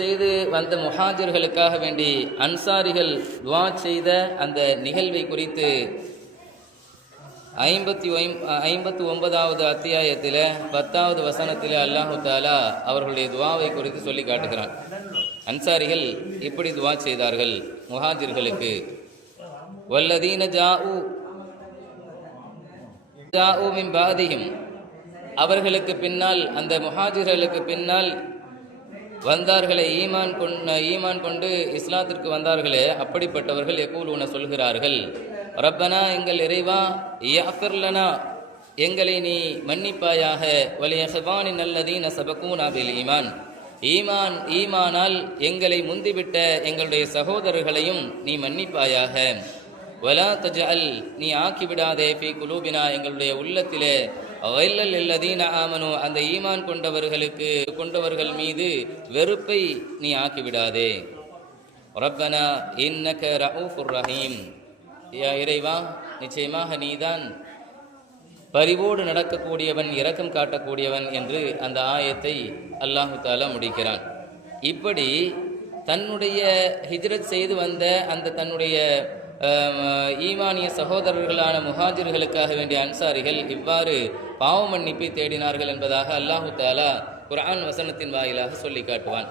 செய்து வந்த முஹாஜர்களுக்காக வேண்டி அன்சாரிகள் துவா செய்த அந்த நிகழ்வை குறித்து ஐம்பத்தி ஐம்பத்தி ஒன்பதாவது அத்தியாயத்தில் பத்தாவது வசனத்தில் அல்லாஹு தாலா அவர்களுடைய துவாவை குறித்து சொல்லி காட்டுகிறான். அன்சாரிகள் இப்படி துவா செய்தார்கள் முஹாஜிர்களுக்கு. வல்லதீன ஜாஉ ஜாஉ பாதியும் அவர்களுக்கு பின்னால் அந்த முஹாஜிர்களுக்கு பின்னால் வந்தார்களே ஈமான் கொண்டு ஈமான் கொண்டு இஸ்லாத்திற்கு வந்தார்களே அப்படிப்பட்டவர்கள் எக்கூலூன சொல்கிறார்கள். ரப்பனா எங்கள் இறைவா யாஃபிர்லனா எங்களை நீ மன்னிப்பாயாக வலிய ஹபானி நல்லதீன சபக்கூனா பில் ஈமான். ஈமான் ஈமானால் எங்களை முந்திவிட்ட எங்களுடைய சகோதரர்களையும் நீ மன்னிப்பாயாக. வலா தஜ் அல் நீ ஆக்கிவிடாதே பி குலூபினா எங்களுடைய உள்ளத்திலே வயல்லல் இல்லதீன ஆமனோ அந்த ஈமான் கொண்டவர்களுக்கு கொண்டவர்கள் மீது வெறுப்பை நீ ஆக்கிவிடாதே. ரப்பனா இன்னக ரவுஃபுர் ரஹீம். யா இறைவா நிச்சயமாக நீதான் பரிவோடு நடக்கக்கூடியவன் இரக்கம் காட்டக்கூடியவன் என்று அந்த ஆயத்தை அல்லாஹு தாலா முடிக்கிறான். இப்படி தன்னுடைய ஹிஜ்ரத் செய்து வந்த அந்த தன்னுடைய ஈமானிய சகோதரர்களான முஹாஜிர்களுக்காக வேண்டிய அன்சாரிகள் இவ்வாறு பாவ மன்னிப்பை தேடினார்கள் என்பதாக அல்லாஹு தாலா குர்ஆன் வசனத்தின் வாயிலாக சொல்லி காட்டுவான்.